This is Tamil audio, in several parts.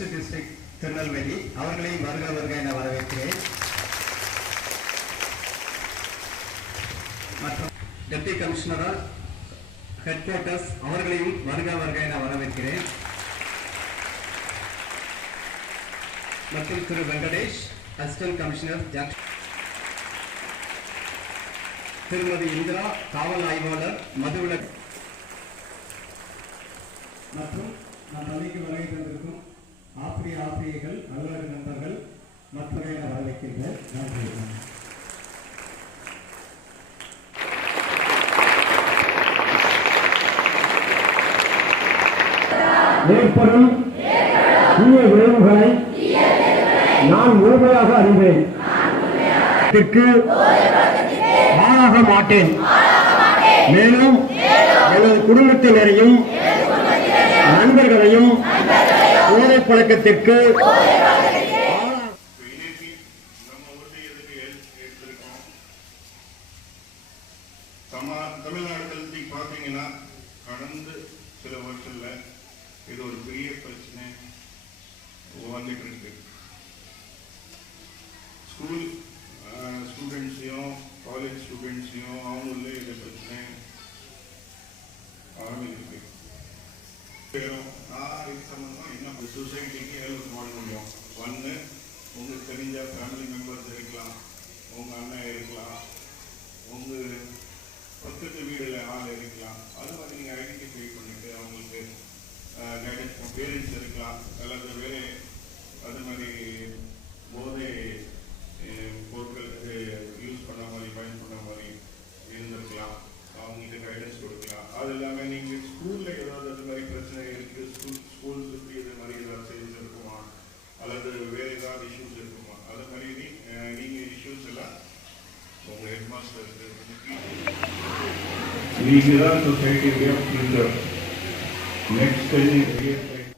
West district Tirunelveli. அவர்களையும் வருக வருக என வரவேற்கிறேன். மற்றும் டெப்டி கமிஷனரால் ஹெட் குவார்ட்டர்ஸ் அவர்களையும் வருக வருக என வரவேற்கிறேன். மற்றும் திரு வெங்கடேஷ் அசிஸ்டன்ட் கமிஷனர் ஜங்ஷன் திருமதி இந்திரா காவல் ஆய்வாளர் மதுவிலக்கு. மற்றும் நம் பள்ளிக்கு வருகை தந்திருக்கும் ஆசிரிய ஆசிரியர்கள் அலுவலக நண்பர்கள் மற்றவரை நான் வரவேற்கின்றேன். நன்றி. ஏற்படும் தீய விளைவுகளை நான் முழுமையாக அறிவேன் ஆளாக மாட்டேன். மேலும் எனது குடும்பத்தினரையும் நண்பர்களையும் போதை பழக்கத்திற்கு தமிழ்நாட்டில் பார்த்தீங்கன்னா கடந்த சில வருஷத்துல இது ஒரு பெரிய பிரச்சனை வந்துட்டு இருக்கு ஸ்கூல் ஸ்டூடெண்ட்ஸையும் காலேஜ் ஸ்டூடெண்ட்ஸையும் அவங்களே இந்த பிரச்சனை ஆரம்பிச்சிருக்கு நான் இது அந்த சொசைட்டிக்கு ஹெல்ப் பண்ண முடியும் ஒன்று உங்களுக்கு தெரிஞ்ச ஃபேமிலி மெம்பர்ஸ் இருக்கலாம். உங்கள் அண்ணன் இருக்கலாம். உங்கள் பக்கத்து வீடில் ஆள் இருக்கலாம். அது மாதிரி நீங்கள் ஐடென்டிஃபை பண்ணிட்டு அவங்களுக்கு கைடன்ஸ் பேரண்ட்ஸ் இருக்கலாம். அல்லது வேறு அது மாதிரி போதை பொருட்கள் யூஸ் பண்ண Vigilance Society Way of Future. Next stage is Way of Future.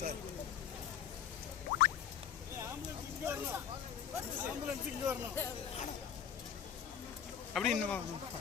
Next அப்படி இன்னும் மூணு பேரை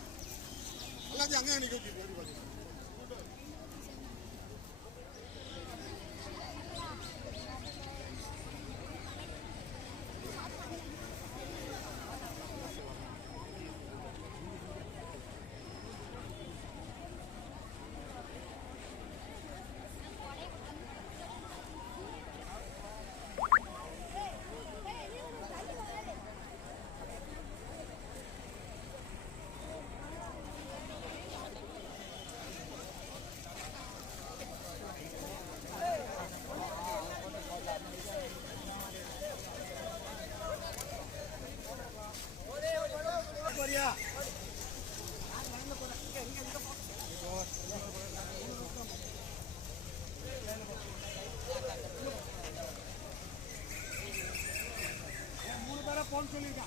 পঞ্চলিকা